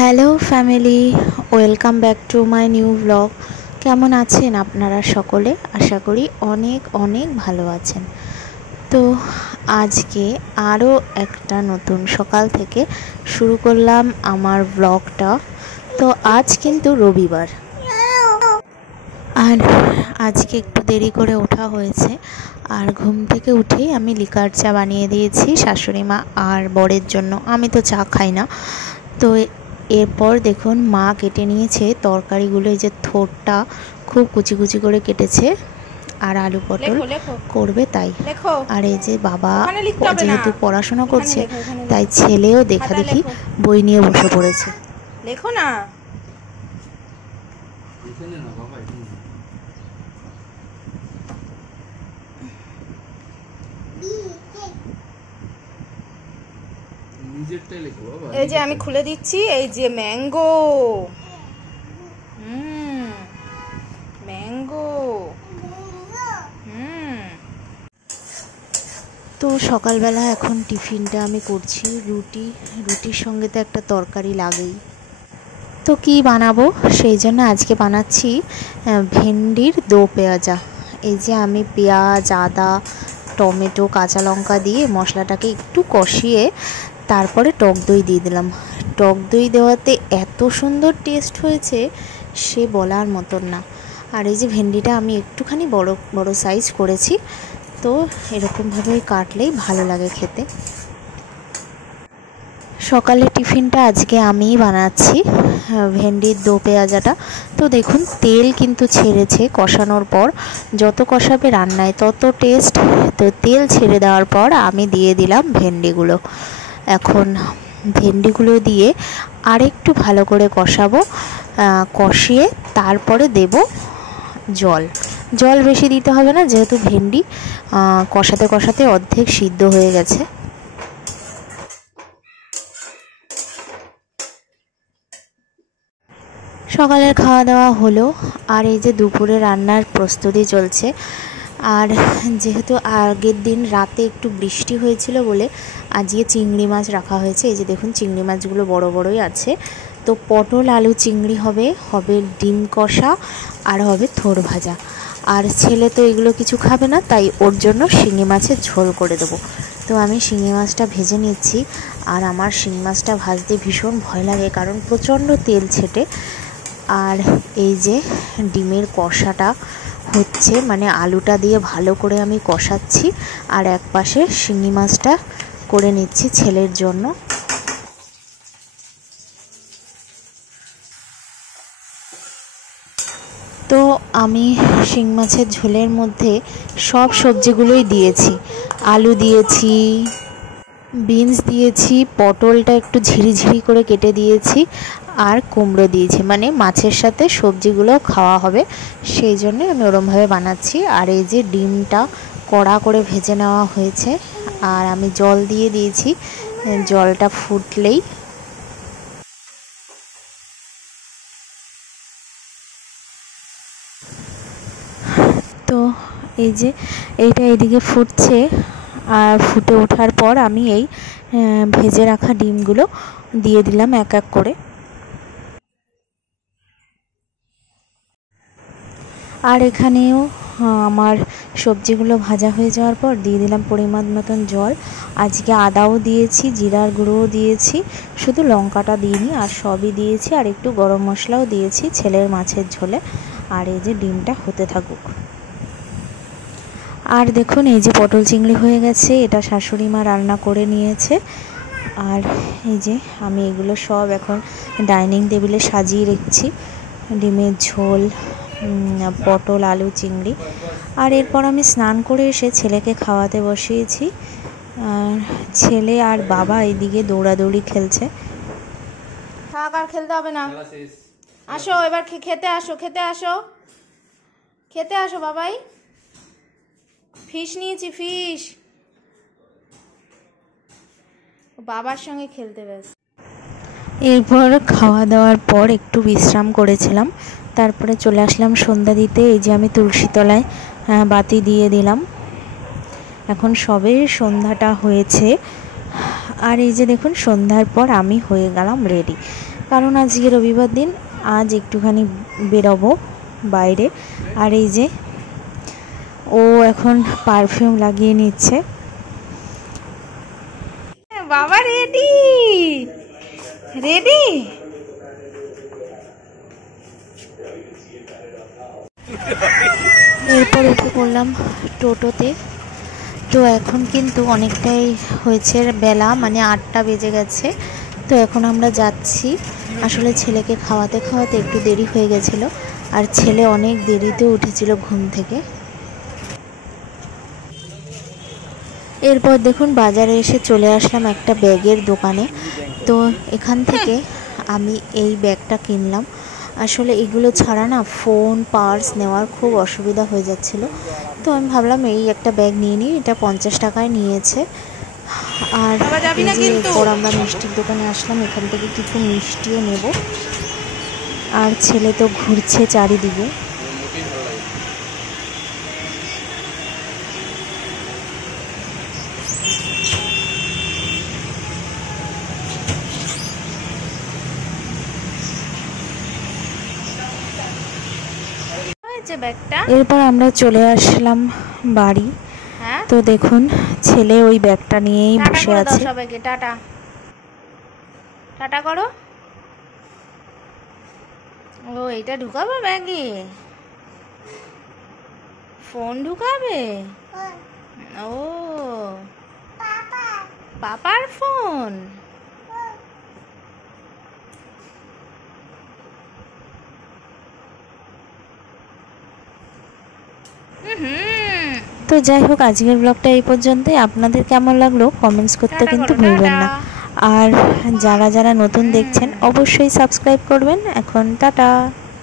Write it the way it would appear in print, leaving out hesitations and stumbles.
Hello family, welcome back to my new blog. কেমন আছেন আপনারা সকলে? আশা করি অনেক অনেক ভালো আছেন। তো আজকে আরও একটা নতুন সকাল থেকে শুরু করলাম আমার ব্লগটা। তো আজ কিন্তু রবিবার, আর আজকে একটু দেরি করে ওঠা হয়েছে। আর ঘুম থেকে উঠেই আমি লিকার চা বানিয়ে দিয়েছি শাশুড়ি মা আর বরের জন্য। আমি তো চা খাই না। তো এরপর দেখুন মা কেটে নিয়েছে তরকারিগুলো। এই যে থোরটা খুব কুচি কুচি করে কেটেছে, আর আলু পটল করবে তাই। আর এই যে বাবা যেহেতু পড়াশোনা করছে, তাই ছেলেও দেখা দেখি বই নিয়ে বসে পড়েছে। লেখো না। এই যে আমি খুলে দিচ্ছি, এই যে ম্যাঙ্গো। ম্যাঙ্গো। তো সকালবেলা এখন টিফিনটা আমি করছি রুটির সঙ্গে তো একটা তরকারি লাগেই। তো কি বানাবো, সেই জন্য আজকে বানাচ্ছি ভেন্ডির দো পেঁয়াজা। এই যে আমি পেঁয়াজ, আদা, টমেটো, কাঁচা লঙ্কা দিয়ে মশলাটাকে একটু কষিয়ে তারপরে টক দই দিয়ে দিলাম। টক দই দেওয়াতে এত সুন্দর টেস্ট হয়েছে, সে বলার মতন না। আর এই যে ভেন্ডিটা আমি একটুখানি বড় বড় সাইজ করেছি, তো এরকমভাবেই কাটলেই ভালো লাগে খেতে। সকালে টিফিনটা আজকে আমিই বানাচ্ছি, ভেন্ডির দো পেঁয়াজাটা। তো দেখুন তেল কিন্তু ছেড়েছে কষানোর পর। যত কষাবে রান্নায় তত টেস্ট। তো তেল ছেড়ে দেওয়ার পর আমি দিয়ে দিলাম ভেন্ডিগুলো। এখন ভেন্ডিগুলো দিয়ে আরেকটু ভালো করে কষাবো। কষিয়ে তারপরে দেব জল বেশি দিতে হবে না, যেহেতু ভেন্ডি কষাতে কষাতে অর্ধেক সিদ্ধ হয়ে গেছে। সকালের খাওয়া দাওয়া হলো, আর এই যে দুপুরে রান্নার প্রস্তুতি চলছে। আর যেহেতু আগের দিন রাতে একটু বৃষ্টি হয়েছিল বলে আজকে চিংড়ি মাছ রাখা হয়েছে। এই যে দেখুন চিংড়ি মাছগুলো বড় বড়ই আছে। তো পটল আলু চিংড়ি হবে ডিম কষা, আর হবে থোর ভাজা। আর ছেলে তো এগুলো কিছু খাবে না, তাই ওর জন্য শিঙি মাছের ঝোল করে দেবো। তো আমি শিঙি মাছটা ভেজে নিচ্ছি। আর আমার শিঙি মাছটা ভাজতে ভীষণ ভয় লাগে, কারণ প্রচণ্ড তেল ছেটে। আর এই যে ডিমের কষাটা হচ্ছে, মানে আলুটা দিয়ে ভালো করে আমি কষাচ্ছি, আর এক পাশে শিঙি মাছটা করে নিচ্ছি ছেলের জন্য। তো আমি শিঙি মাছের ঝোলের মধ্যে সব সবজিগুলোই দিয়েছি। আলু দিয়েছি, বিনস দিয়েছি, পটলটা একটু ঝিরিঝিরি করে কেটে দিয়েছি, আর কুমড়ো দিয়েছি। মানে মাছের সাথে সবজিগুলো খাওয়া হবে, সেই জন্য আমি ওরমভাবে বানাচ্ছি। আর এই যে ডিমটা কড়া করে ভেজে নেওয়া হয়েছে, আর আমি জল দিয়ে দিয়েছি। জলটা ফুটলেই তো এই যে এইটা এদিকে ফুটছে, আর ফুটে ওঠার পর আমি এই ভেজে রাখা ডিমগুলো দিয়ে দিলাম এক এক করে। আর এখানেও আমার সবজিগুলো ভাজা হয়ে যাওয়ার পর দিয়ে দিলাম পরিমাণ মতন জল। আজকে আদাও দিয়েছি, জিরার গুঁড়োও দিয়েছি, শুধু লঙ্কাটা দিইনি, আর সবই দিয়েছি। আর একটু গরম মশলাও দিয়েছি ছেলের মাছের ঝোলে। আর এই যে ডিমটা হতে থাকুক। আর দেখুন এই যে পটল চিংড়ি হয়ে গেছে, এটা শাশুড়ি মা রান্না করে নিয়েছে। আর এই যে আমি এগুলো সব এখন ডাইনিং টেবিলে সাজিয়ে রেখেছি। ডিমের ঝোল, পটল আলু চিংড়ি। আর এরপর আমি স্নান করে এসে ছেলেকে খাওয়াতে বসিয়েছি। আর ছেলে আর বাবা এইদিকে দৌড়াদৌড়ি খেলছে। থাক, আর খেলতে হবে না। আসো এবার খেতে আসো, খেতে আসো বাবাই। ফিশ নিয়েছি, ফিশ। বাবার সঙ্গে খেলতে ব্যস্ত। এরপর খাওয়া দাওয়ার পর একটু বিশ্রাম করেছিলাম, তারপরে চলে আসলাম সন্ধ্যা দিতে। এই যে আমি তুলসী তলায় বাতি দিয়ে দিলাম। এখন সবে সন্ধ্যাটা হয়েছে। আর এই যে দেখুন সন্ধ্যার পর আমি হয়ে গেলাম রেডি। কারণ আজকে রবিবার দিন, আজ একটুখানি বেরোবো বাইরে। আর এই যে ও এখন পারফিউম লাগিয়ে নিচ্ছে। বাবা রেডি রেডি। এরপর উঠে পড়লাম টোটোতে। তো এখন কিন্তু অনেকটাই হয়েছে বেলা, মানে 8টা বেজে গেছে। তো এখন আমরা যাচ্ছি। আসলে ছেলেকে খাওয়াতে খাওয়াতে একটু দেরি হয়ে গেছিলো, আর ছেলে অনেক দেরিতে উঠেছিল ঘুম থেকে। এরপর দেখুন বাজারে এসে চলে আসলাম একটা ব্যাগের দোকানে। তো এখান থেকে আমি এই ব্যাগটা কিনলাম। আসলে এগুলো ছাড়া না ফোন পার্স নেওয়ার খুব অসুবিধা হয়ে যাচ্ছিল। তো আমি ভাবলাম এই একটা ব্যাগ নিয়ে নিই, এটা 50 টাকায় নিয়েছে। আর এই যে এরপর আমরা মিষ্টির দোকানে আসলাম, এখান থেকে কিছু মিষ্টিও নেব। আর ছেলে তো ঘুরছে চারিদিকে। এরপর আমরা চলে আসলাম বাড়ি। তো দেখুন ছেলে ওই ব্যাগটা নিয়েই বসে আছে। সবাইকে টাটা টাটা করো। ও এটা ঢুকাবে ব্যাগে, ফোন ঢুকাবে। ও পাপার ফোন। তো যাই হোক, আজকের ব্লগটা এই পর্যন্তই। আপনাদের কেমন লাগলো কমেন্টস করতে কিন্তু ভুলবেন না। আর যারা যারা নতুন দেখছেন অবশ্যই সাবস্ক্রাইব করবেন। এখন টাটা।